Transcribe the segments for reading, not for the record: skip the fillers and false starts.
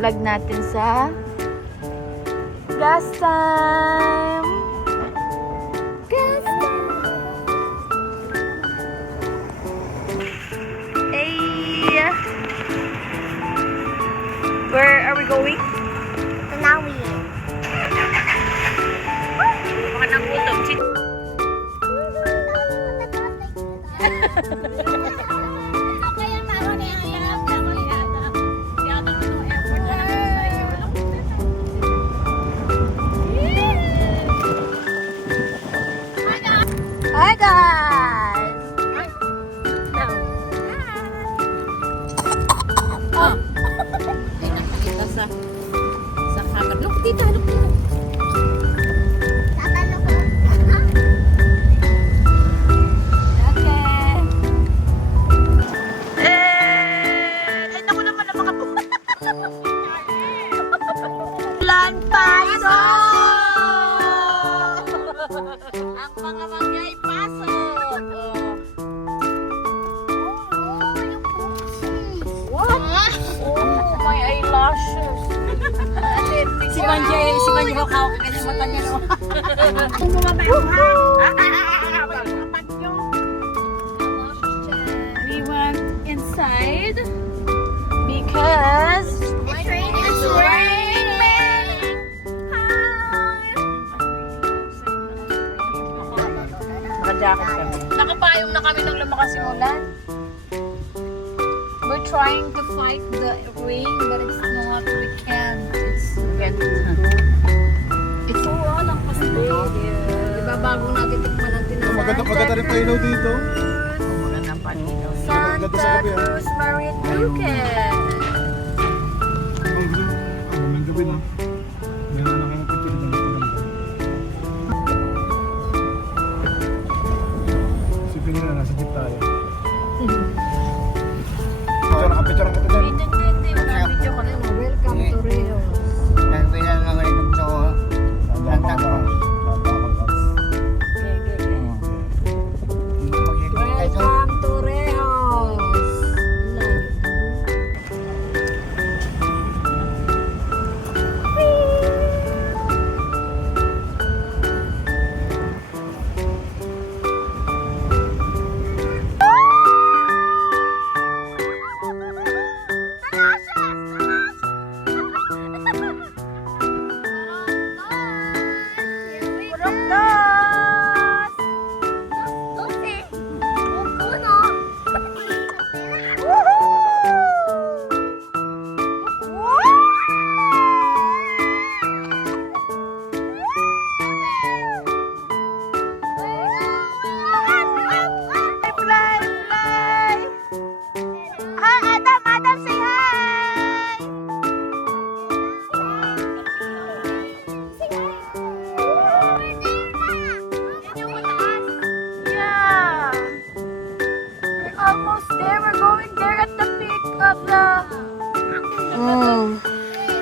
vlog natin sa gas time. Gas time. Hey! Where are we going? Manawi. Baka nagutom. Hi guys! Oh. Nakita sa camera. Look, tita, look, tita. Tatalo ko. Okay. Ay, naku naman ang mga Plan pasok! Ang mga mangyay pasok! What? Oh, my eyelashes. Si Banjay hawak ka kanya mata niya no. Kung bumabay ako ha. We went inside because It's raining. it's raining. Naka-jacket kami. Nakapayong na kami nung lumakas yung ulan. We're trying to fight the rain, but it's not. We can't. It's so lang kasi. Diba bago natin tikman ang tinapay? Maganda rin pa ilaw dito. Maganda ang paninaw. Santa Ganda sa gabi, ah. Cruz Marinduque. Ang gabi na. Meron na kayong picture dyan. Isipin nila, nasa jeep tayo. Picture ang kita dyan. Hindi. Video ko na. Welcome to Rio. Welcome to Reos.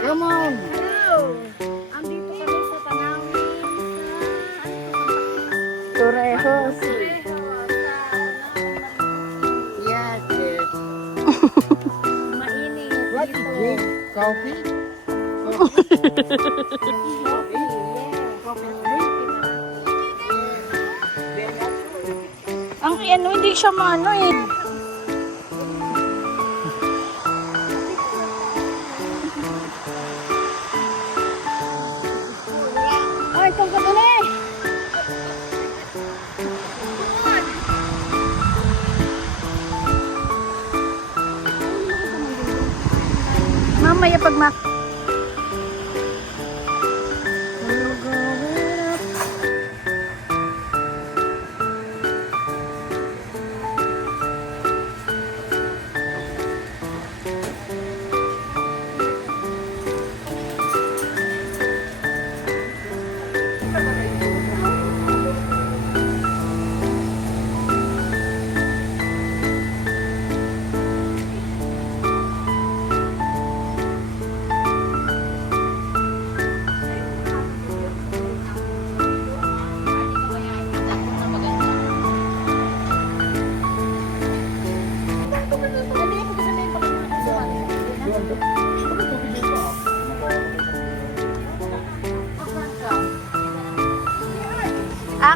Come on. Andito kami sa Tanawi. Torrejos. Yes, yes. Mainit. What is this? Coffee? Ang ano, hindi siya maano eh. Ay, itong ka na eh. Mamaya pag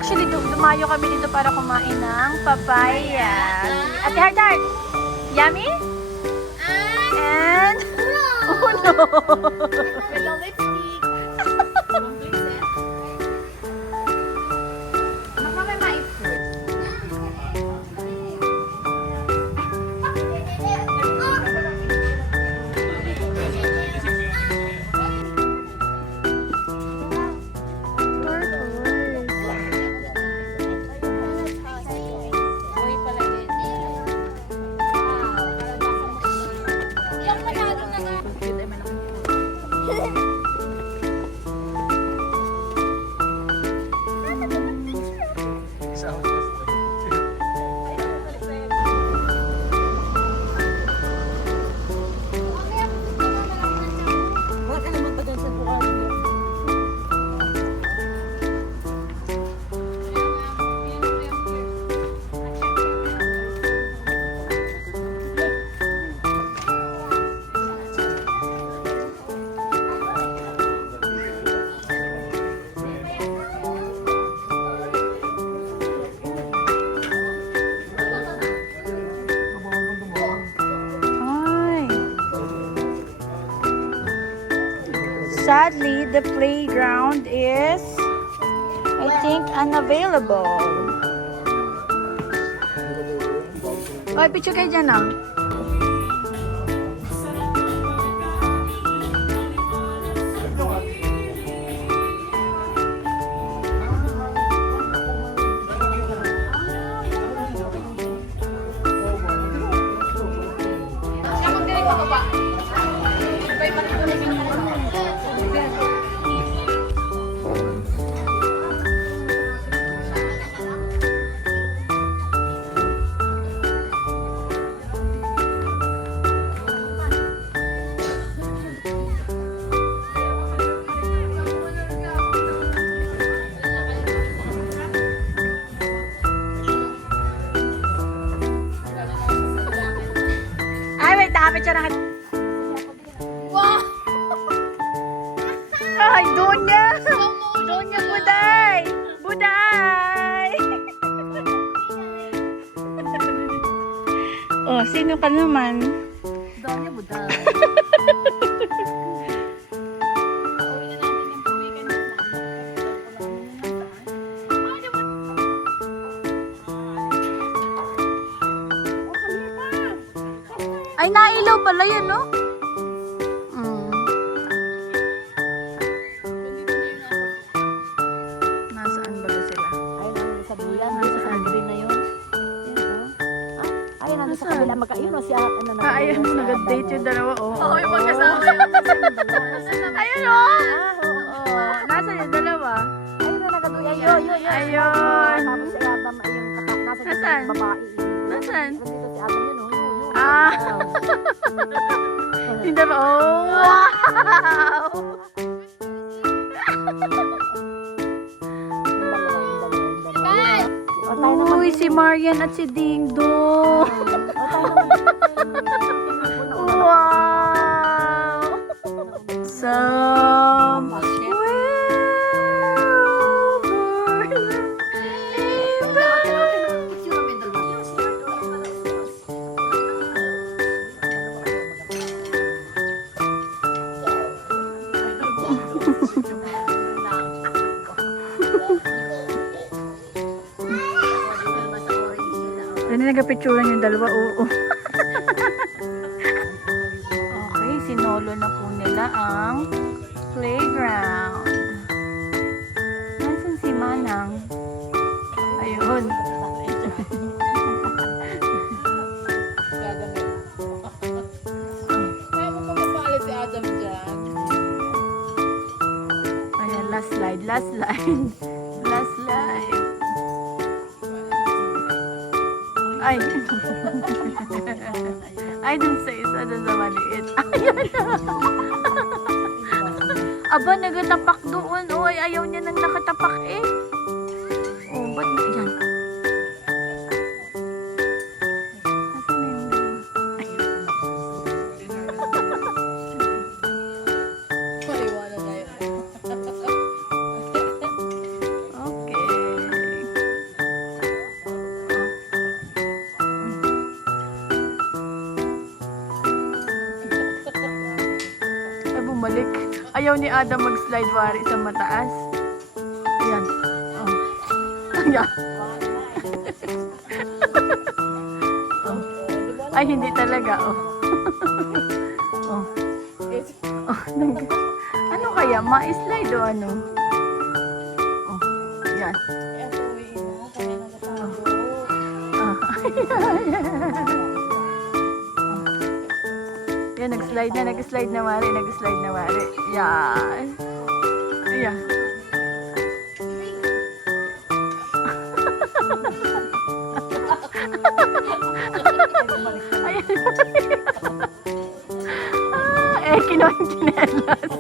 Actually, dumayo kami dito para kumain ng papaya. Ate Hardart, yummy? And uno. With the lipstick. Baka may maipit. Uy, pala yun. Yung manalo na nga. Cute ay malaki. Huwag ka naman pa dyan sa bukas. Ay. Sadly, the playground is, I think, unavailable. Oy, picture kayo dyan ah. Siya magdiring ako ba? Iba yung patutunan yung Ay, wait, nakapit siya ng... wow! Ay, Donya! Donya Buday! Buday! Oh, sino ka naman? Donya Buday. Ay, nailaw pala yan, no? Mm. Nasaan ba sila? Ayun ang sa duyan, doon sa green na yun. Ayun ang sa kabila magkaiyon si ano na. Ah, ayun, nag-date yung dalawa, oh. Oo, yung magkasama yan. Ayun, oh! Oo, nasaan yung dalawa? Ayun na nagaduyan. Yo. Ayun. Tapos si Adam ay yung nasa Nasaan? babae. Nasaan? Dito si Adam yun, yo. Ah! Yung dalawa, oh! Wow! Uy, si Marian at si Ding Dong! Wow! Some Ano nagapicturan yung dalawa? Oo. Okay, sinolo na po nila ang playground. Nasaan si Manang? Ayun. Kaya mo pa mapalit si Adam dyan. Ayan, last slide, last slide. Last slide. Ay. Ay, dun sa isa, dun sa maliit. Ayun na. Aba, nagatapak doon. Oy, ayaw niya nang nakatapak eh. Oh, ba't na yan? Nasaan na yung dalawa? Ayun. Maiwanan na yun. Okay. bumalik. Ayaw ni Adam mag-slide wari sa mataas. Ayan. Oh. Ayan. Oh. Ay, hindi talaga. Oh. Oh. Oh. Ano kaya? Ma-slide o ano? Oh. Ayan. Ah. Yan, nag-slide na Mari, Yan. Ayan. Ayan. Kinuha yung chinelas.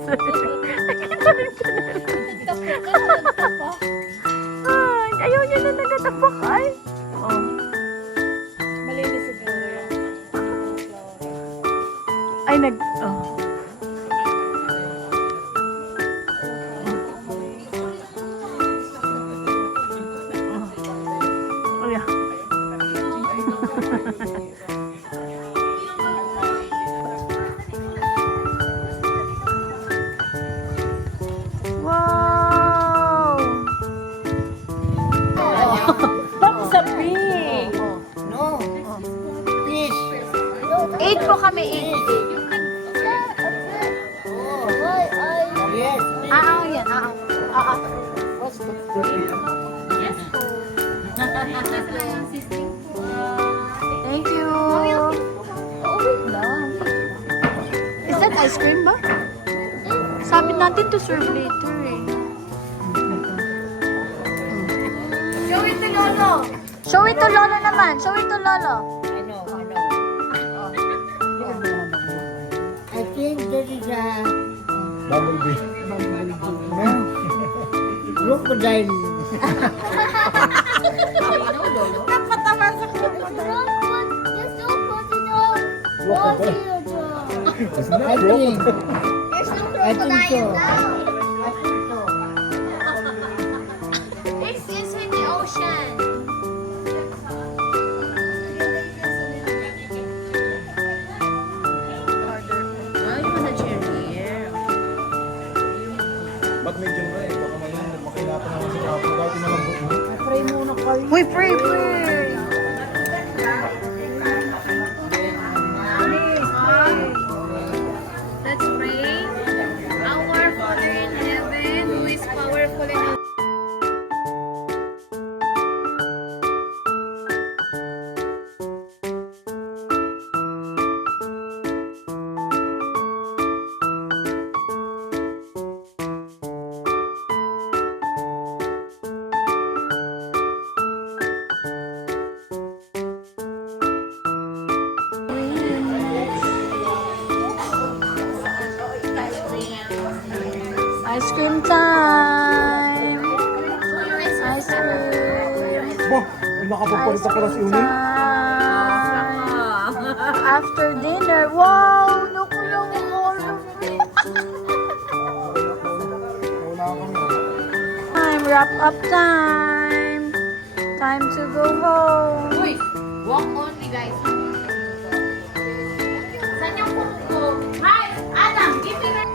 Ayaw niya na nagatapak ay. Oh. Malinis siguro yan. Ay, oh. Oh, yeah. Wow! Tapos sa pig. No. Fish. 8 po kami, 8. Yes. Yan. What's the fish? Thank you. Is that ice cream ba? Sabi natin to serve later eh. Show it to Lolo. Show it to Lolo naman. Show it to Lolo. I think this is a Bumblebee. crocodile. It's not I think. I think so. It's in the ocean. Ba't medyo na eh? Baka may makilata naman sa kapo. Dahil tinalambot mo. Pray muna kayo. Uy, pray. Let's pray. Our Father in heaven, who is powerful in all. Ice cream time. Ice cream. Bah! Nakapapalit pala si Uling. After dinner. Wow! Naku lang ako. Wala kami. Time. Wrap up time. Time to go home. Uy, walk only guys. Saan yung kuko? Hi, Adam, give me that.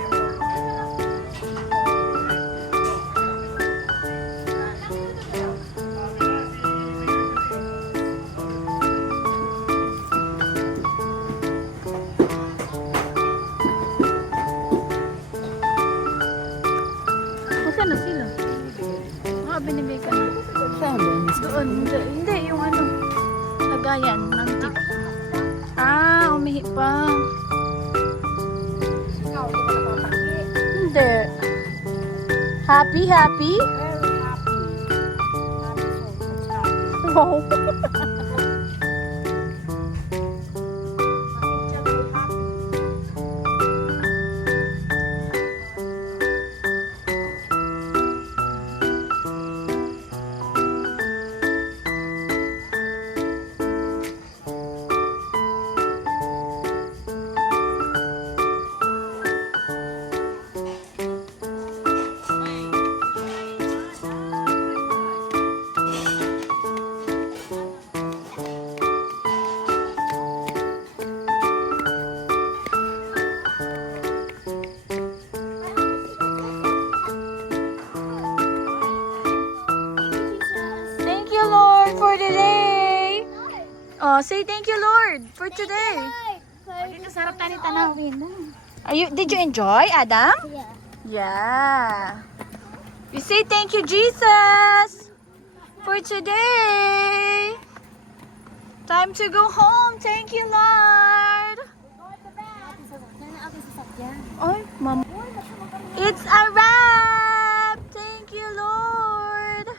Saan na sila? Binigay ka na. Saan? Doon. Hindi, yung ano. Lagayan ng tip. Umihi pa. Hindi. Happy? Wow. Oh, say thank you, Lord, for today. Dito sa harap tayo ni tanawin. Did you enjoy, Adam? Yeah. Yeah. You say thank you, Jesus, for today. Time to go home. Thank you, Lord. Ay, Mom. It's a wrap. Thank you, Lord.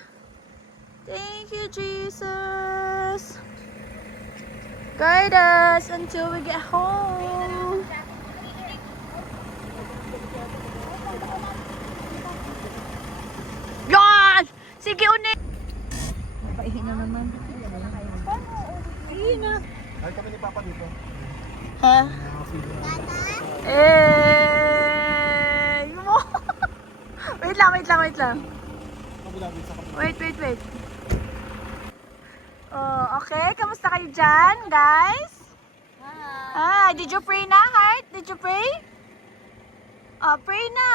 Thank you, Jesus. Guide us until we get home. Yan! Sige, unin! Napaihin na naman. Ay, kami ni Papa dito. Ha? Eh! Mo! Wait lang. Kabilabit sa kapatid. Wait. Oh, okay. Kamusta kayo dyan, guys? Hi. Did you pray na, heart? Did you pray? Pray na.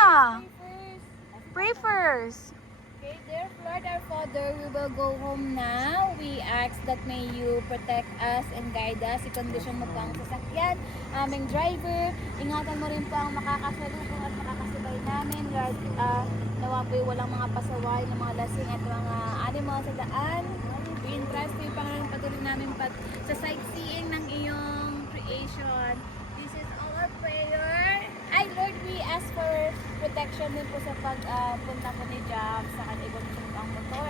Pray first. Okay, dear Lord, our Father, we will go home now. We ask that may you protect us and guide us. I-condition mo po ang sasakyan, aming driver. Ingatan mo rin po ang makakasalubong at makakasabay namin. Lord, nawa po walang mga pasaway ng mga lasing at mga animal sa daan. We entrust to you, Panginoon, patuloy namin sa sightseeing ng iyong creation. This is our prayer. Ay, Lord, we ask for protection din po sa pagpunta po ni Jack sa kanilang ang motor.